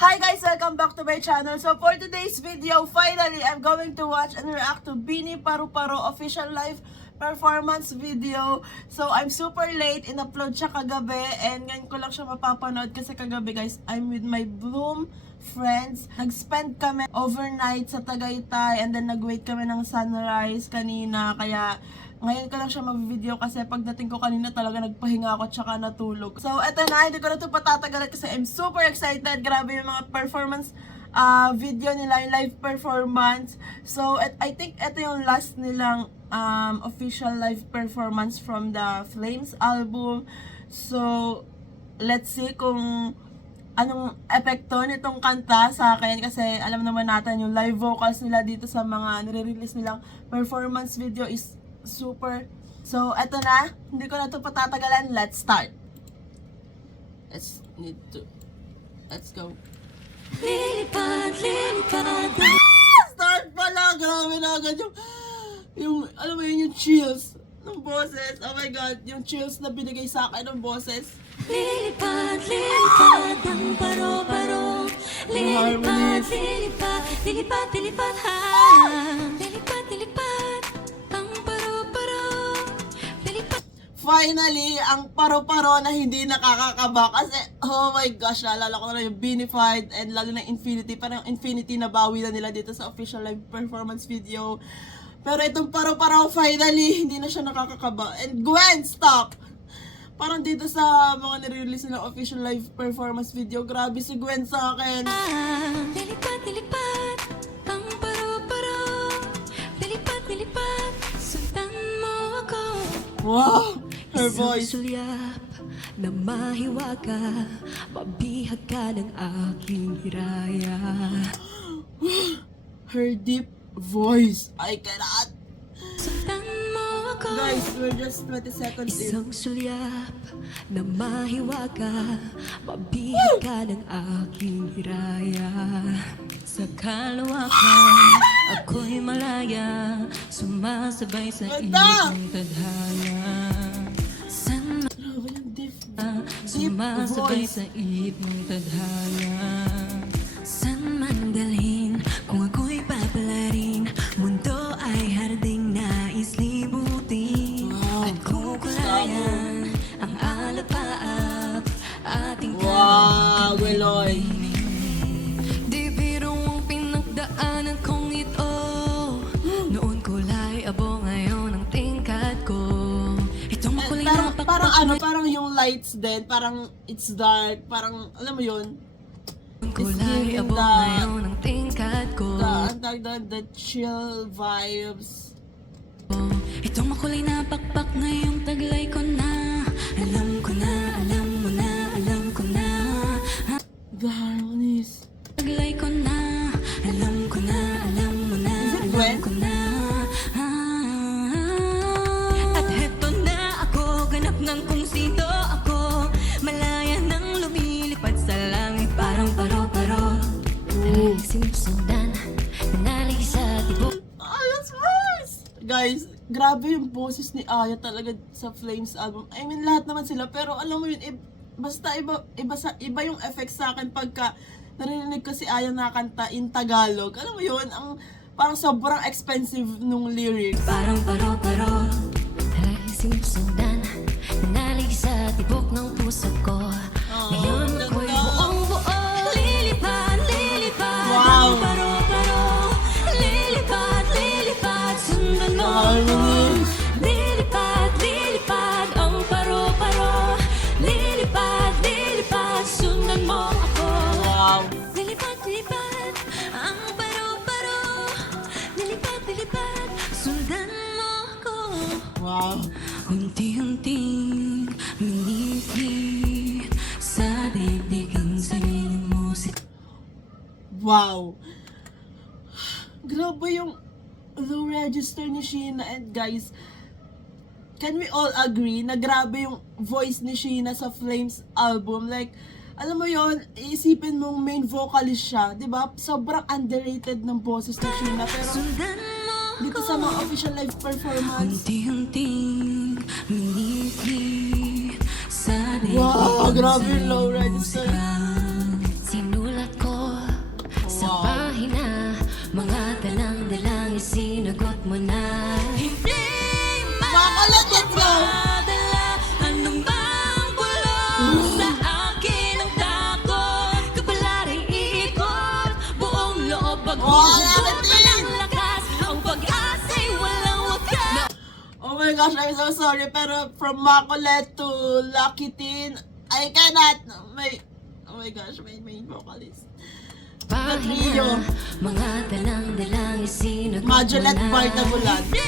Hi guys! Welcome back to my channel. So for today's video, finally, I'm going to watch and react to Bini Paru-Paro official live performance video. So I'm super late, in-upload siya kagabi and ngayon ko lang siya mapapanood kasi kagabi guys, I'm with my Bloom friends. Nag-spend kami overnight sa Tagaytay and then nag-wait kami ng sunrise kanina, kaya ngayon ko lang siya mag-video kasi pagdating ko kanina talaga nagpahinga ako tsaka natulog. So eto na, hindi ko na ito patatagalan kasi I'm super excited. Grabe yung mga performance video nila, yung live performance. So I think ito yung last nilang official live performance from the Flames album. So let's see kung anong epekto nitong kanta sa akin kasi alam naman natin yung live vocals nila dito sa mga nire-release nilang performance video is super. So eto na, hindi ko na ito patatagalan. Let's start. Let's go. Lilipad, lilipad. Start pala, grabe na agad yung alam mo yun, yung chills ng boses. Oh my god, yung chills na binigay sa akin ng boses. Lilipad, lilipad ang paro-paro. Lilipad, lilipad, lilipad, lilipad, ha. Lilipad, lilipad ang paro-paro. Lilipad. Finally, ang paro-paro na hindi nakakakaba kasi, oh my gosh, naalala ko na yung Binified and lalo na Infinity, parang Infinity na bawi na nila dito sa official live performance video. Pero itong paro-paro, finally, hindi na siya nakakakaba. And Gwen, stop! Parang dito sa mga nire-release na official live performance video, grabe si Gwen sa akin. Lilipad, lilipad ang paro-paro. Lilipad, lilipad, sundan mo ako. Wow! Her voice. Isang sulyap na mahiwaga, mabihag ka ng aking hiraya. Her deep voice. I cannot. Sundan mo ako. Guys, we're just 20 seconds in. Isang sulyap na mahiwaga, mabihag ka ng aking hiraya. Sa kalawakan, ako'y malaya, sumasabay sa Ganda! iyong tadhana. San Grabe yung deep sumasabay voice. sa iyong tadhana. San man dalhin, kung ako'y papalarin, mundo ay harding nais libutin. Wow. At kukulayan ang alapaap, ating Wow, Gweloy. di biro ang pinagdaanan kong ito. Noon kulay abo, ngayon ang tingkad ko. Itong makulay na Parang ano, parang yung lights din, parang it's dark, parang alam mo yun, kulay giving abo, the- ngayon ang tingkad ko. the chill vibes. Itong makulay na pakpak ngayong taglay ko na. Alam ko na, alam mo na, alam ko na. The harmonies. Taglay ko na, alam ko na, alam mo na, Is it alam Gwen? ko na. At heto na ako, ganap ng kung sino ako. Malaya nang lumilipad sa langit, parang paro-paro. Nanalig sinusundan, nanalig sa tibok. Aya's voice! Guys, grabe yung boses ni Aya talaga sa Flames album. I mean, lahat naman sila, pero alam mo yun, basta iba yung effect sa akin pagka narinig ko si Aya nakanta in Tagalog. Alam mo yun, parang sobrang expensive nung lyrics. Parang paro-paro, nanalig sinusundan, nanalig sa tibok ng puso ko. Ngayon ako'y buong-buo, lilipad, lilipad, Wow. ang paro-paro. Lilipad, lilipad, sundan mo ako. Harmonies. Lilipad, lilipad, ang paro-paro. Lilipad, lilipad, sundan mo ako. Wow. Lilipad, lilipad, ang paro-paro. Lilipad, lilipad, sundan mo ako. Wow. Unti-unting minipit sa daigdig ang sariling musik. Wow. Grabe yung low register ni Sheena, and guys, can we all agree na grabe yung voice ni Sheena sa Flames album? Like, alam mo yon, iisipin mong main vocalist siya, di ba? Sobrang underrated ng boses ni Sheena, pero Sundan mo dito sa mga official live performance, unti-unting minipit sa daigdig wow, ang grabe yung low sariling register. musika. Sinulat ko sinagot mo na. Hindi Makulit, let's go! mapadala. Anong bang bulong sa akin ang takot? Kapalaring iikot, buong loob paghuhugot pa ng lakas. Ang pag-asa'y walang wakas. Oh my gosh, I'm so sorry, pero from Makulit to Lucky Teen, I cannot, oh my gosh, my main vocalist. The trio. Mga dalang-dalang isinagot mo Majulet na. Bartabulan. Hindi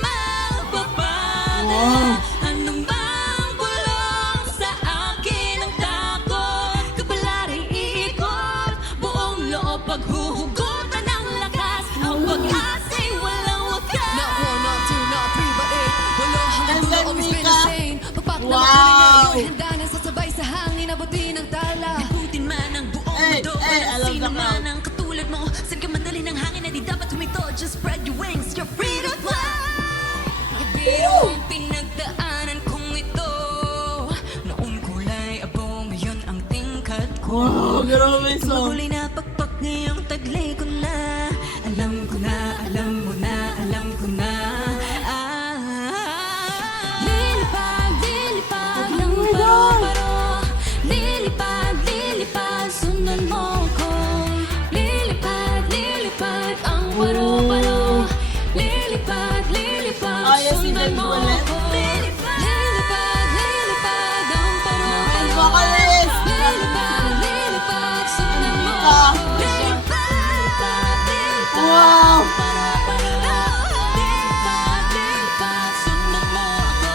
mapapadala. Wow. Anong bang bulong sa akin ang takot? Kapalaring iikot, buong loob paghuhugutan ng lakas. Ang pag-asa'y walang wakas. Not one, not two, not three, but eight. Walo hanggang And dulo, then always been Mika. the same. Pagpak na Wow. makuling ngayon, handa na sasabay sa hangin, abutin ang tala. Liputin man ang buong Hey, mundo. hey, I Walang love sino the man crowd. ang katulad mo. Saan ka mandali ng hangin na di dapat humito. Just spread your wings, you're free to fly. Pero ang pinagdaanan kong ito, noon kulay abong, ngayon ang tingkad ko. Wow, grabe yung song. Makulay na pakpak ngayong taglay ko na. Alam ko na, alam mo na, alam ko na. Lilipad, lilipad ng Oh my God. paro-paro. Lilipad, lilipad, sundan mo ko. Lilipad, lilipad ang paro-paro. Lilipad, lilipad, Ah, yes, si sundan Del mo Bolet. ko. Lilipad, lilipad ang paro-paro. And vocalist. Lilipad, lilipad, sundan mo Mika. ko. Lilipad, lilipad, Wow. paro-paro. Lilipad, lilipad, sundan mo ako.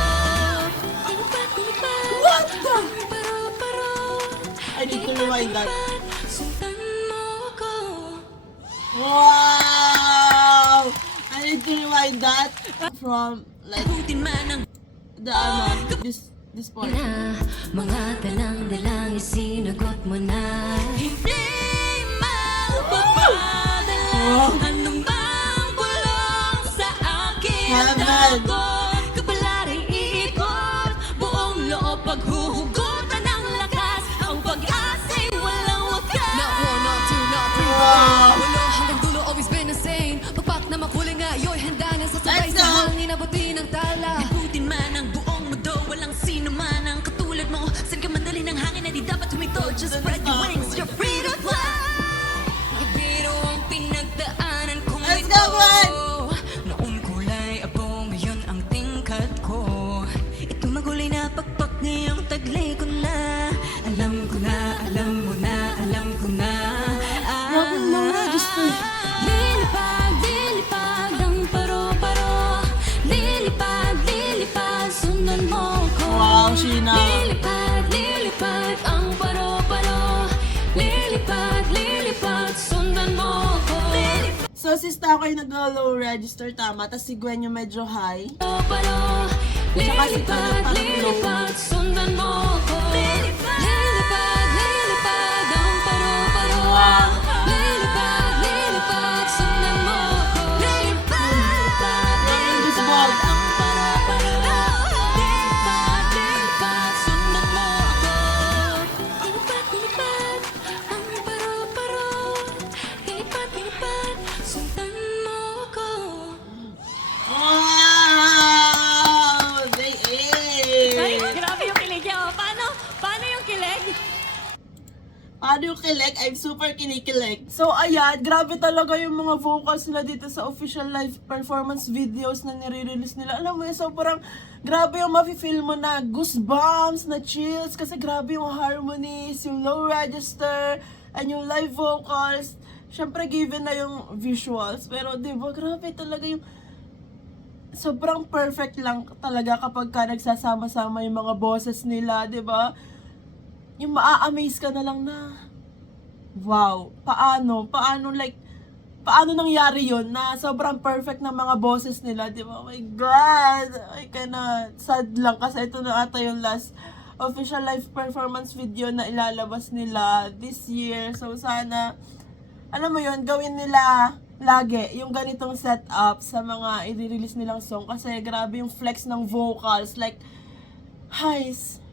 Lilipad, lilipad, What the? paro-paro. I need to rewind that. Sundan mo ako. Wow! I need to rewind that from like Putin man ang the this point. na. Mga dalang-dalang isinagot mo na. Hindi mapapadala. Wow. Anong bang bulong sa akin ang Heaven. takot? Kapalaring iikot, buong loob paghuhugutan ng lakas. Ang pag-asa'y walang wakas. Not one, not two, not three, but Wow. eight. Walo hanggang dulo, always been the same. Pagpak na makuling ngayon, handa na sasabay Let's sa go. hangin, abutin ang tala. Liputin man ang buong mundo, walang sino man ang katulad mo. Saan ka mandali ng hangin na di dapat humito. Just spread your wings, you're free to fly. Pero ang pinagdaanan kong Let's ito, go, Gwen! noon kulay abong, ngayon ang tingkad ko. Ito magulay na pakpak ngayong taglay ko na. Alam ko na, alam mo na, alam ko na. Grabe naman, register. Lilipad, lilipad ang paro-paro. Lilipad, lilipad, sundan mo ko. Wow, Sheena. Lilipad, lilipad ang paro-paro. Lilipad, lilipad, sundan mo ko. So, sista ako yung nag-low register, tama. Tapos si Gwen yung medyo high. Paro-paro. Tsaka si Toyo Lilipad, parang low. lilipad, sundan mo ko. Lilipad, lilipad ang paro-paro. Wow. Lilipad, lilipad, sundan mo ko. Lilipad, Just ball. ang paro-paro. Lilipad, lilipad, sundan mo ako. Lilipad, lilipad, ang paro-paro. Lilipad, lilipad, sundan mo ako. Wow! They Ay, ate! grabe yung kilig niya. Oh. Paano yung kilig? Paano yung kilig? I'm super kinikilig. So, ayan, grabe talaga yung mga vocals nila dito sa official live performance videos na nire-release nila. Alam mo yun, sobrang grabe yung mafe-feel mo na goosebumps, na chills, kasi grabe yung harmonies, yung low register, and yung live vocals. Syempre, given na yung visuals. Pero, di ba, grabe talaga yung sobrang perfect lang talaga kapag ka nagsasama-sama yung mga boses nila, di ba? Yung maa-amaze ka na lang na, wow, paano nangyari yun na sobrang perfect ng mga boses nila, di ba? Oh my God, I cannot, sad lang kasi ito na ata yung last official live performance video na ilalabas nila this year. So sana, alam mo yun, gawin nila lagi yung ganitong setup sa mga i-release nilang song kasi grabe yung flex ng vocals, like, highs,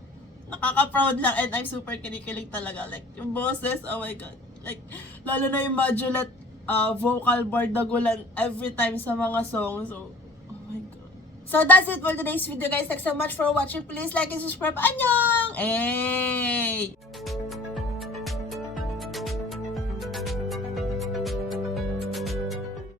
nakaka-proud lang and I'm super kinikilig talaga. Like, yung boses, oh my God. Like, lalo na yung Majulet vocal bardagulan every time sa mga songs. So, oh my God. So that's it for today's video, guys. Thanks so much for watching. Please like and subscribe. Annyeong! Hey!